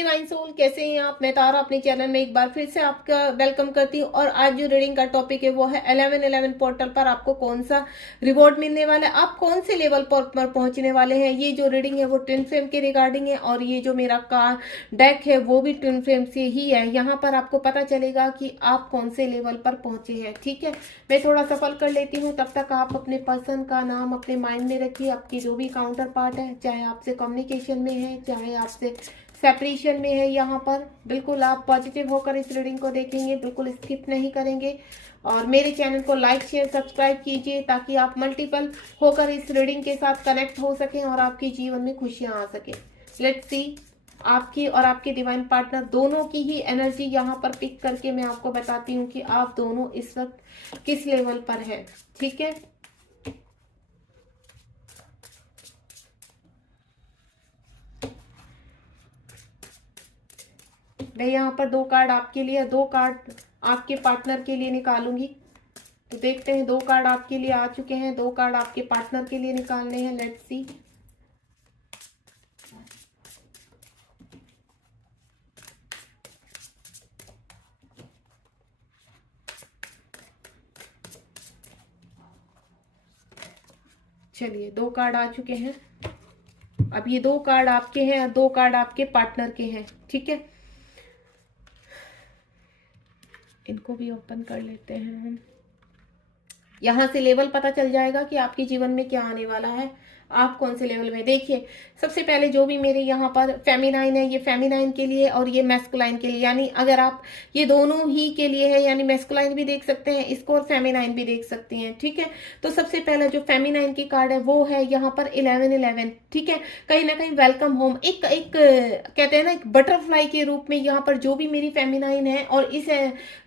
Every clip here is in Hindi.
डिवाइन सोल, कैसे हैं आप? मैं तारा अपने चैनल में एक बार फिर से आपका वेलकम करती हूँ। और आज जो रीडिंग का टॉपिक है वो है 1111 पोर्टल पर आपको कौन सा रिवॉर्ड मिलने वाला है, आप कौन से लेवल पर पहुंचने वाले हैं। ये जो रीडिंग है वो ट्विन फ्लेम के रिगार्डिंग है और ये जो मेरा का डेक है वो भी ट्विन फ्लेम से ही है। यहाँ पर आपको पता चलेगा कि आप कौन से लेवल पर पहुंचे हैं। ठीक है, मैं थोड़ा सफल कर लेती हूँ, तब तक आप अपने पर्सन का नाम अपने माइंड में रखिए। आपकी जो भी काउंटर पार्ट है, चाहे आपसे कम्युनिकेशन में है, चाहे आपसे सेपरेशन में है, यहाँ पर बिल्कुल आप पॉजिटिव होकर इस रीडिंग को देखेंगे, बिल्कुल स्किप नहीं करेंगे। और मेरे चैनल को लाइक शेयर सब्सक्राइब कीजिए ताकि आप मल्टीपल होकर इस रीडिंग के साथ कनेक्ट हो सकें और आपके जीवन में खुशियां आ सके। लेट्स सी, आपकी और आपके डिवाइन पार्टनर दोनों की ही एनर्जी यहाँ पर पिक करके मैं आपको बताती हूँ कि आप दोनों इस वक्त किस लेवल पर है। ठीक है, मैं यहाँ पर 2 कार्ड आपके लिए, 2 कार्ड आपके पार्टनर के लिए निकालूंगी। तो देखते हैं, 2 कार्ड आपके लिए आ चुके हैं, 2 कार्ड आपके पार्टनर के लिए निकालने हैं। Let's see. चलिए, 2 कार्ड आ चुके हैं। अब ये 2 कार्ड आपके हैं और 2 कार्ड आपके पार्टनर के हैं। ठीक है, इनको भी ओपन कर लेते हैं हम। यहाँ से लेवल पता चल जाएगा कि आपके जीवन में क्या आने वाला है, आप कौन से लेवल में। देखिए, सबसे पहले जो भी मेरे यहाँ पर फेमिनाइन है, ये फेमिनाइन के लिए और ये मैस्कुलाइन के लिए, यानी अगर आप ये दोनों ही के लिए है, यानी मैस्कुलाइन भी देख सकते हैं इसको और फेमिनाइन भी देख सकते हैं। ठीक है, तो सबसे पहला जो फेमिनाइन की कार्ड है वो है यहाँ पर 1111। ठीक है, कहीं ना कहीं वेलकम होम, एक एक कहते हैं ना, एक बटरफ्लाई के रूप में यहाँ पर जो भी मेरी फेमिनाइन है और इस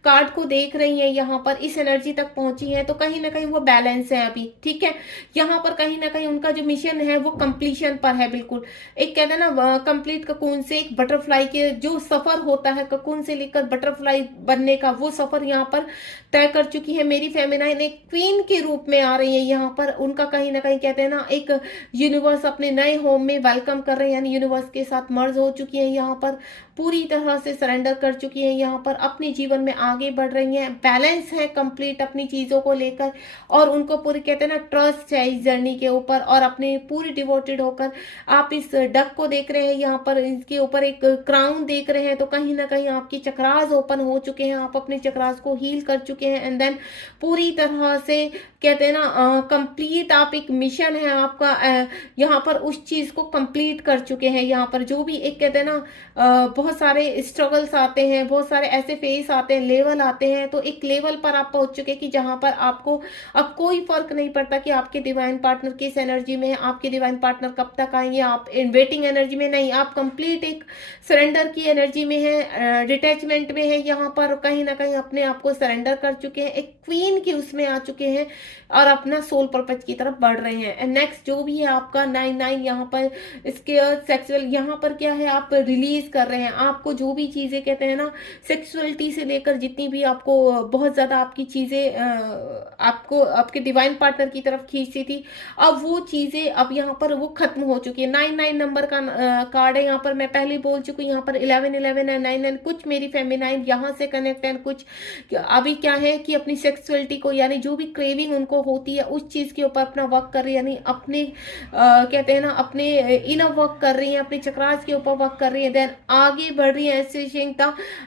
कार्ड को देख रही है, यहाँ पर इस एनर्जी तक पहुंची है, तो कहीं ना कहीं वो बैलेंस है अभी। ठीक है, यहाँ पर कहीं ना कहीं उनका जो मिशन है वो कंप्लीशन पर है। बिल्कुल एक कहते हैं ना, कंप्लीट ककून से एक बटरफ्लाई के जो सफर होता है, ककून से लेकर बटरफ्लाई बनने का, वो सफर यहाँ पर तय कर चुकी है। मेरी फेमिनाइन एक क्वीन के रूप में आ रही है यहाँ पर। उनका कहीं ना कहीं कहते हैं ना, एक यूनिवर्स अपने नए होम में वेलकम कर रहे हैं, यानी यूनिवर्स के साथ मर्ज हो चुकी है, यहाँ पर पूरी तरह से सरेंडर कर चुकी है, यहाँ पर अपने जीवन में आगे बढ़ रही हैं, बैलेंस है कंप्लीट अपनी चीजों को लेकर। और उनको पूरी कहते हैं ना, ट्रस्ट है इस जर्नी के ऊपर और अपने पूरी डिवोटेड होकर। आप इस डक को देख रहे हैं, यहाँ पर इसके ऊपर एक क्राउन देख रहे हैं, तो कहीं ना कहीं आपकी चक्रास ओपन हो चुके हैं, आप अपने चक्रास को हील कर चुके हैं। एंड देन पूरी तरह से कहते हैं ना, कंप्लीट आप एक मिशन है आपका, यहाँ पर उस चीज को कंप्लीट कर चुके हैं। यहाँ पर जो भी एक कहते हैं ना, बहुत सारे स्ट्रगल्स आते हैं, बहुत सारे ऐसे फेस आते हैं, लेवल आते हैं, तो एक लेवल पर आप पहुंच चुके कि जहां पर आपको अब कोई फर्क नहीं पड़ता कि आपके डिवाइन पार्टनर किस एनर्जी में है, आपके डिवाइन पार्टनर कब तक आएंगे, आप वेटिंग एनर्जी में नहीं, आप कंप्लीट एक सरेंडर की एनर्जी में है, डिटैचमेंट में है। यहाँ पर कहीं ना कहीं अपने आप को सरेंडर कर चुके हैं, एक क्वीन की उसमें आ चुके हैं और अपना सोल पर्पज की तरफ बढ़ रहे हैं। एंड नेक्स्ट जो भी है आपका 99, यहाँ पर इसके सेक्सुअल, यहाँ पर क्या है, आप रिलीज कर रहे हैं। आपको जो भी चीजें कहते हैं ना, सेक्सुअलिटी से लेकर जितनी भी आपको बहुत ज्यादा आपकी चीजें आपको आपके डिवाइन पार्टनर की तरफ खींचती थी, अब वो चीजें अब यहाँ पर वो खत्म हो चुकी है। 99 नंबर का कार्ड है यहाँ पर, मैं पहले बोल चुकी हूँ, यहाँ पर 1111 है, 99 कुछ मेरी फेमिनाइन यहाँ से कनेक्ट है, कुछ अभी क्या है कि अपनी सेक्सुअलिटी को, यानी जो भी क्रेविंग उनको होती है उस चीज के ऊपर अपना वर्क कर रही है, यानी अपने कहते हैं ना, अपने इनर वर्क कर रही है, अपने चक्रास के ऊपर वर्क कर रही है, देन आगे बढ़ रही है।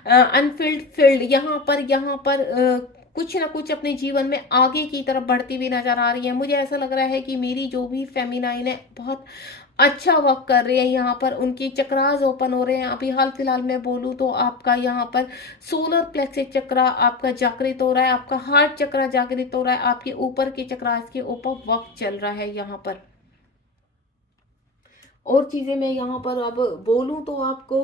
अनफिल्ड फील्ड यहाँ पर कुछ ना कुछ अपने जीवन में आगे की तरफ बढ़ती हुई नजर आ रही है। मुझे ऐसा लग रहा है कि मेरी जो भी फेमिनाइन है बहुत अच्छा वर्क कर रही है, यहाँ पर उनकी चक्रास ओपन हो रहे हैं। अभी हाल फिलहाल मैं बोलूँ तो आपका यहाँ पर सोलर प्लेक्सिस चक्रा आपका जागृत हो रहा है, आपका हार्ट चक्रा जागृत हो रहा है, आपके ऊपर के चक्रास के ऊपर वर्क चल रहा है यहाँ पर। और चीजें मैं यहाँ पर अब बोलूं तो आपको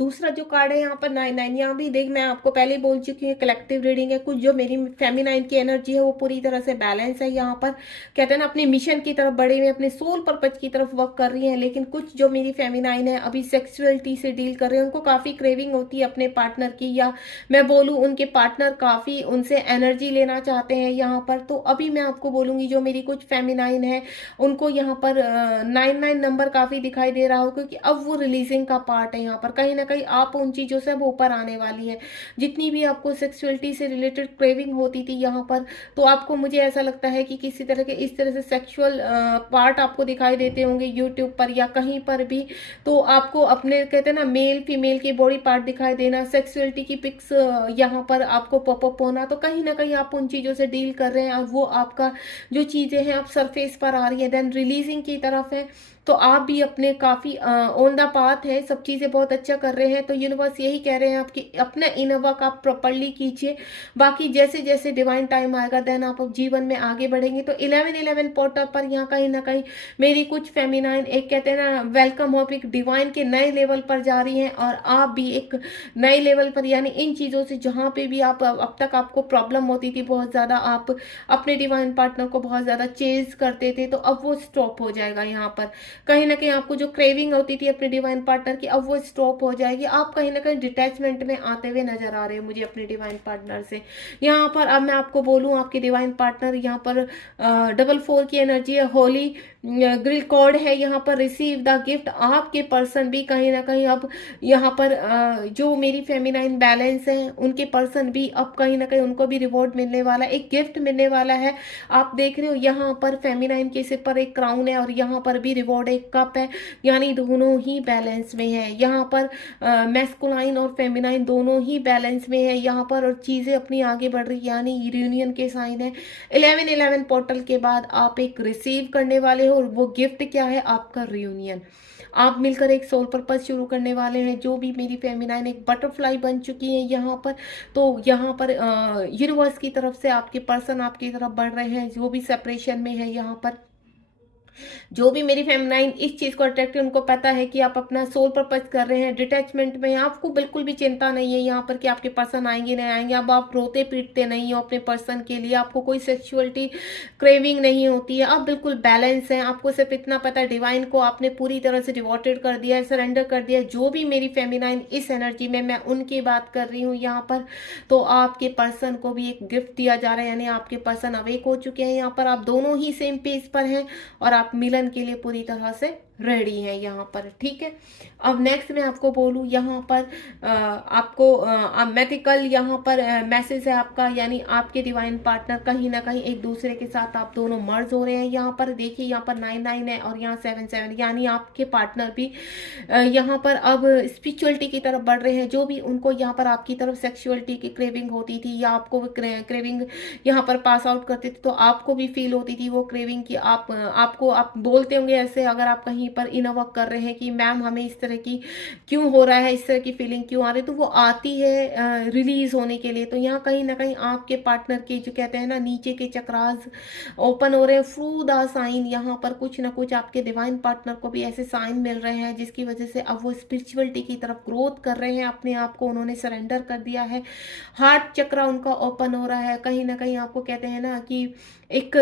दूसरा जो कार्ड है यहाँ पर 9 यहाँ भी देख, मैं आपको पहले बोल चुकी हूँ कलेक्टिव रीडिंग है। कुछ जो मेरी फेमिनाइन की एनर्जी है वो पूरी तरह से बैलेंस है। यहाँ पर कहते हैं ना अपने मिशन की तरफ बढ़े हुए, अपने सोल पर्पज की तरफ वर्क कर रही है। लेकिन कुछ जो मेरी फेमिनाइन है अभी सेक्सुअलिटी से डील कर रहे हैं, उनको काफी क्रेविंग होती है अपने पार्टनर की, या मैं बोलूँ उनके पार्टनर काफी उनसे एनर्जी लेना चाहते हैं यहाँ पर। तो अभी मैं आपको बोलूंगी जो मेरी कुछ फेमिनाइन है उनको यहाँ पर 9 नंबर काफी दिखाई दे रहा हो, क्योंकि अब वो रिलीजिंग का पार्ट है। यहाँ पर कहीं ना कहीं आप उन चीजों से अब ऊपर आने वाली है। जितनी भी आपको सेक्सुअलिटी से रिलेटेड क्रेविंग होती थी यहाँ पर, तो आपको, मुझे ऐसा लगता है कि किसी तरह के इस तरह से सेक्सुअल पार्ट आपको दिखाई देते होंगे यूट्यूब पर या कहीं पर भी। तो आपको अपने कहते हैं ना मेल फीमेल की बॉडी पार्ट दिखाई देना, सेक्सुअलिटी की पिक्स यहाँ पर आपको पॉपअप होना, तो कहीं ना कहीं आप उन चीजों से डील कर रहे हैं और वो आपका जो चीजें हैं आप सरफेस पर आ रही है। देन रिलीजिंग की तरफ है, तो आप भी अपने काफी ऑन द पाथ है, सब चीजें बहुत अच्छा कर रहे हैं। तो यूनिवर्स यही कह रहे हैं आपकी अपना इनर वर्क आप प्रॉपरली कीजिए। बाकी जैसे जैसे डिवाइन टाइम आएगा देन आप जीवन में आगे बढ़ेंगे। तो 11-11 पोर्टल पर यहाँ कहीं ना कहीं मेरी कुछ फेमिनाइन एक कहते हैं ना वेलकम होप एक डिवाइन के नए लेवल पर जा रही हैं, और आप भी एक नए लेवल पर, यानी इन चीजों से जहां पे भी आप अब तक आपको प्रॉब्लम होती थी बहुत ज्यादा, आप अपने डिवाइन पार्टनर को बहुत ज्यादा चेज करते थे, तो अब वो स्टॉप हो जाएगा। यहाँ पर कहीं ना कहीं आपको जो क्रेविंग होती थी अपने डिवाइन पार्टनर की अब वो स्टॉप हो जाएगी। आप कहीं ना कहीं डिटैचमेंट में आते हुए नजर आ रहे हैं मुझे अपने डिवाइन पार्टनर से। यहाँ पर अब मैं आपको बोलूँ आपके डिवाइन पार्टनर यहाँ पर 4 की एनर्जी है, होली ग्रिल कॉर्ड है यहाँ पर, रिसीव द गिफ्ट। आपके पर्सन भी कहीं ना कहीं अब यहाँ पर जो मेरी फेमिनाइन बैलेंस है उनके पर्सन भी अब कहीं ना कहीं उनको भी रिवॉर्ड मिलने वाला है, एक गिफ्ट मिलने वाला है। आप देख रहे हो यहाँ पर फेमिनाइन के सिर पर एक क्राउन है और यहाँ पर भी रिवॉर्ड एक कप है, यानी दोनों ही बैलेंस में है। यहाँ पर मैस्कुलाइन और फेमिनाइन दोनों ही बैलेंस में है यहाँ पर, और चीजें अपनी आगे बढ़ रही, यानी यूनियन के साइन है। 11-11 पोर्टल के बाद आप एक रिसीव करने वाले हो, और वो गिफ्ट क्या है, आपका रियूनियन। आप मिलकर एक सोल पर्पस शुरू करने वाले हैं। जो भी मेरी फेमिनाइन एक बटरफ्लाई बन चुकी है यहाँ पर, तो यहाँ पर यूनिवर्स की तरफ से आपके पर्सन आपकी तरफ बढ़ रहे हैं, जो भी सेपरेशन में है यहाँ पर। जो भी मेरी फेमिनाइन इस चीज को अट्रैक्ट है उनको पता है कि आप अपना सोल पर्पस कर रहे हैं, डिटैचमेंट में, आपको बिल्कुल भी चिंता नहीं है यहाँ पर कि आपके पर्सन आएंगे नहीं आएंगे। अब आप रोते पीटते नहीं हो अपने पर्सन के लिए, आपको कोई सेक्सुअलिटी क्रेविंग नहीं होती है, आप बिल्कुल बैलेंस हैं। आपको सिर्फ इतना पता है डिवाइन को आपने पूरी तरह से डिवोटेड कर दिया है, सरेंडर कर दिया है। जो भी मेरी फेमिनाइन इस एनर्जी में, मैं उनकी बात कर रही हूँ यहाँ पर, तो आपके पर्सन को भी एक गिफ्ट दिया जा रहा है, यानी आपके पर्सन अवेक हो चुके हैं यहाँ पर, आप दोनों ही सेम पेज पर हैं और आप मिलन के लिए पूरी तरह से रेडी है यहाँ पर। ठीक है, अब नेक्स्ट मैं आपको बोलूँ यहाँ पर आपको मैथिकल यहाँ पर मैसेज है आपका, यानी आपके डिवाइन पार्टनर कहीं ना कहीं एक दूसरे के साथ आप दोनों मर्ज हो रहे हैं। यहाँ पर देखिए यहाँ पर 9 है और यहाँ 7 यानी आपके पार्टनर भी यहाँ पर अब स्पिरिचुअलिटी की तरफ बढ़ रहे हैं। जो भी उनको यहाँ पर आपकी तरफ सेक्सुअलिटी की क्रेविंग होती थी, या आपको क्रेविंग यहाँ पर पास आउट करते थे, तो आपको भी फील होती थी वो क्रेविंग की। आप बोलते होंगे ऐसे अगर आप कहीं पर इनर वर्क कर रहे हैं कि मैम हमें इस तरह की क्यों हो रहा है, इस तरह की फीलिंग क्यों आ रही है, तो वो आती है रिलीज होने के लिए। तो यहाँ कहीं ना कहीं आपके पार्टनर के जो कहते हैं ना नीचे के चक्रास ओपन हो रहे हैं थ्रू द साइन। यहाँ पर कुछ ना कुछ आपके डिवाइन पार्टनर को भी ऐसे साइन मिल रहे हैं जिसकी वजह से अब वो स्पिरिचुअलिटी की तरफ ग्रोथ कर रहे हैं, अपने आप को उन्होंने सरेंडर कर दिया है। हार्ट चक्रा उनका ओपन हो रहा है। कहीं ना कहीं आपको कहते हैं ना कि एक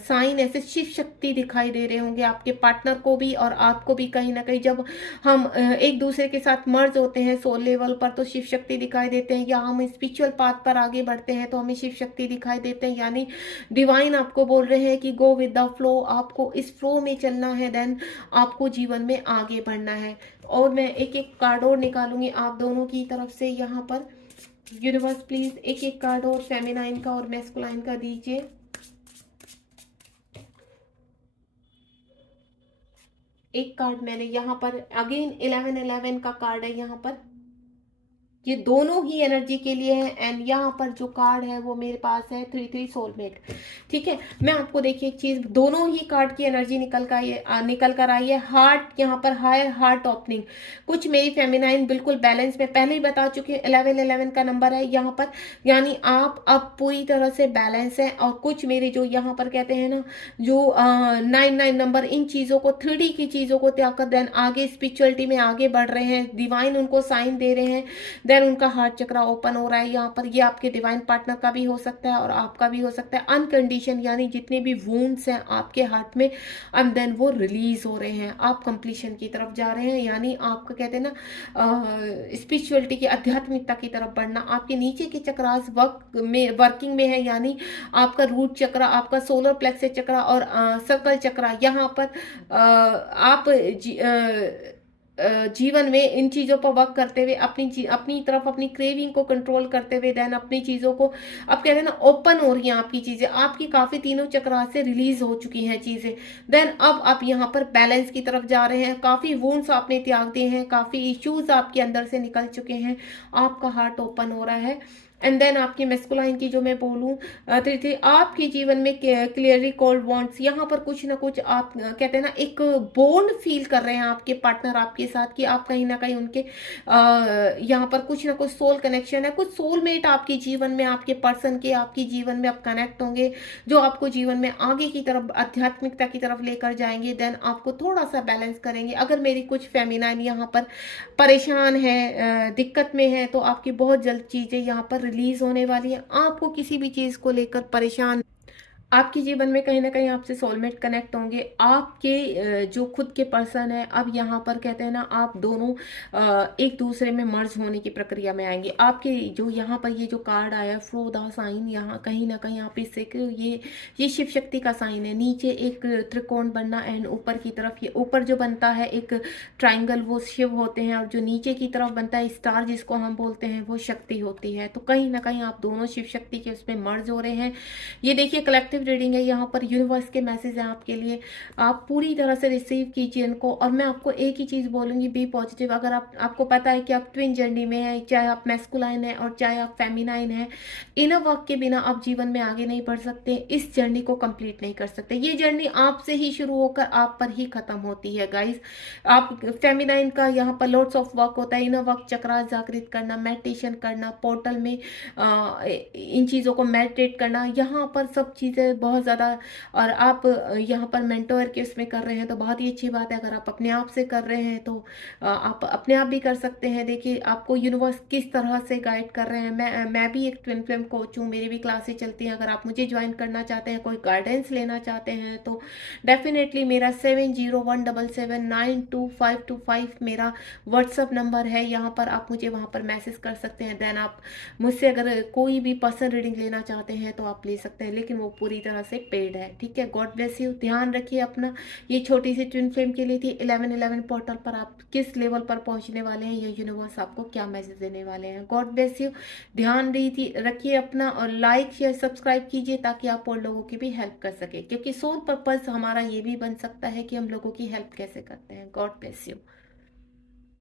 साइन ऐसे शिव शक्ति दिखाई दे रहे होंगे आपके पार्टनर को भी और आपको भी। कहीं ना कहीं जब हम एक दूसरे के साथ मर्ज होते हैं सोल लेवल पर, तो शिव शक्ति दिखाई देते हैं, या हम स्पिरिचुअल पाथ पर आगे बढ़ते हैं तो हमें शिव शक्ति दिखाई देते हैं। यानी डिवाइन आपको बोल रहे हैं कि गो विद द फ्लो, आपको इस फ्लो में चलना है, देन आपको जीवन में आगे बढ़ना है। और मैं एक एक कार्ड और निकालूंगी आप दोनों की तरफ से यहाँ पर। यूनिवर्स प्लीज एक एक कार्ड और फेमिनाइन का और मैस्कुलाइन का दीजिए। एक कार्ड मैंने यहाँ पर अगेन 11-11 का कार्ड है यहाँ पर। ये दोनों ही एनर्जी के लिए है। एंड यहाँ पर जो कार्ड है वो मेरे पास है 3 सोलमेट। ठीक है, मैं आपको देखिए एक चीज, दोनों ही कार्ड की एनर्जी निकल कर आई है। हार्ट यहाँ पर हायर हार्ट ओपनिंग, कुछ मेरी फेमिनाइन बिल्कुल बैलेंस में, पहले ही बता चुकी हूँ 11 का नंबर है यहाँ पर, यानी आप अब पूरी तरह से बैलेंस है। और कुछ मेरे जो यहाँ पर कहते हैं ना, जो 9 नंबर, इन चीजों को 3D की चीजों को त्याग कर देन आगे स्पिरिचुअलिटी में आगे बढ़ रहे हैं, डिवाइन उनको साइन दे रहे हैं। देन उनका हार्ट चक्रा ओपन हो रहा है यहाँ पर। ये आपके डिवाइन पार्टनर का भी हो सकता है और आपका भी हो सकता है। अनकंडीशन यानी जितने भी वुंड्स हैं आपके हार्ट में, एंड देन वो रिलीज हो रहे हैं, आप कंप्लीशन की तरफ जा रहे हैं। यानी आपका कहते हैं ना स्पिरिचुअलिटी की, आध्यात्मिकता की तरफ बढ़ना। आपके नीचे के चक्रास वर्किंग में है, यानी आपका रूट चक्रा, आपका सोलर प्लेक्सस चक्रा और सर्कल चक्रा, यहाँ पर आप जीवन में इन चीजों पर वर्क करते हुए अपनी तरफ अपनी क्रेविंग को कंट्रोल करते हुए देन अपनी चीजों को, अब कहते हैं ना, ओपन हो रही हैं आपकी चीजें, आपकी काफी तीनों चक्रा से रिलीज हो चुकी हैं चीजें। देन अब आप यहाँ पर बैलेंस की तरफ जा रहे हैं। काफी वुंड्स आपने त्याग दिए हैं, काफी इश्यूज आपके अंदर से निकल चुके हैं, आपका हार्ट ओपन हो रहा है। एंड देन आपकी मेस्कुलाइन की जो मैं बोलूँ तृतीय, आपके जीवन में क्लियरली कॉल्ड वांट्स, यहाँ पर कुछ ना कुछ आप कहते हैं ना एक बॉन्ड फील कर रहे हैं आपके पार्टनर आपके साथ, कि आप कहीं ना कहीं उनके यहाँ पर कुछ ना कुछ सोल कनेक्शन है, कुछ सोलमेट आपके जीवन में, आपके पर्सन के आपके जीवन में आप कनेक्ट होंगे, जो आपको जीवन में आगे की तरफ आध्यात्मिकता की तरफ लेकर जाएंगे। देन आपको थोड़ा सा बैलेंस करेंगे। अगर मेरी कुछ फेमिनाइन यहाँ पर परेशान है, दिक्कत में है, तो आपकी बहुत जल्द चीजें यहाँ पर रिलीज होने वाली है। आपको किसी भी चीज को लेकर परेशान, आपके जीवन में कहीं ना कहीं आपसे सोलमेट कनेक्ट होंगे। आपके जो खुद के पर्सन है, अब यहाँ पर कहते हैं ना, आप दोनों एक दूसरे में मर्ज होने की प्रक्रिया में आएंगे। आपके जो यहाँ पर ये जो कार्ड आया फ्रोदा साइन, यहाँ कहीं ना कहीं आप इससे ये शिव शक्ति का साइन है। नीचे एक त्रिकोण बनना एंड ऊपर की तरफ, ये ऊपर जो बनता है एक ट्राइंगल, वो शिव होते हैं, और जो नीचे की तरफ बनता है स्टार जिसको हम बोलते हैं, वो शक्ति होती है। तो कहीं ना कहीं आप दोनों शिव शक्ति के उसमें मर्ज हो रहे हैं। ये देखिए कलेक्टिव रीडिंग है, यहाँ पर यूनिवर्स के मैसेज हैं आपके लिए, आप पूरी तरह से रिसीव कीजिए इनको। और मैं आपको एक ही चीज बोलूंगी, बी पॉजिटिव। अगर आपको पता है कि आप ट्विन जर्नी में है, चाहे आप मैस्कुलाइन है और चाहे आप फेमिनाइन है, इनर वर्क के बिना आप जीवन में आगे नहीं बढ़ सकते, इस जर्नी को कंप्लीट नहीं कर सकते। ये जर्नी आपसे ही शुरू होकर आप पर ही खत्म होती है गाइस। आप फेमिनाइन का यहाँ पर लॉट्स ऑफ वर्क होता है, इनर वर्क, चक्रा जागृत करना, मेडिटेशन करना, पोर्टल में इन चीजों को मेडिटेट करना, यहाँ पर सब चीजें बहुत ज़्यादा। और आप यहाँ पर मेंटोर के उसमें कर रहे हैं तो बहुत ही अच्छी बात है। अगर आप अपने आप से कर रहे हैं तो आप अपने आप भी कर सकते हैं। देखिए आपको यूनिवर्स किस तरह से गाइड कर रहे हैं। मैं भी एक ट्विन फ्लेम कोच हूँ, मेरी भी क्लासेस चलती हैं। अगर आप मुझे ज्वाइन करना चाहते हैं, कोई गाइडेंस लेना चाहते हैं, तो डेफिनेटली मेरा 7017925225 मेरा व्हाट्सअप नंबर है। यहाँ पर आप मुझे वहाँ पर मैसेज कर सकते हैं। देन आप मुझसे अगर कोई भी पर्सनल रीडिंग लेना चाहते हैं तो आप ले सकते हैं, लेकिन वो पूरी तरह से पेड है। ठीक है, गॉड ब्लेस यू। ध्यान रखिए अपना। ये छोटी सी ट्विन फ्लेम के लिए थी। 1111 पोर्टल पर आप किस लेवल पर पहुंचने वाले हैं, या यूनिवर्स आपको क्या मैसेज देने वाले हैं। God bless you. ध्यान रखिए अपना, और लाइक शेयर सब्सक्राइब कीजिए ताकि आप और लोगों की भी हेल्प कर सके, क्योंकि सोल पर्पस हमारा ये भी बन सकता है कि हम लोगों की हेल्प कैसे करते हैं। God bless you.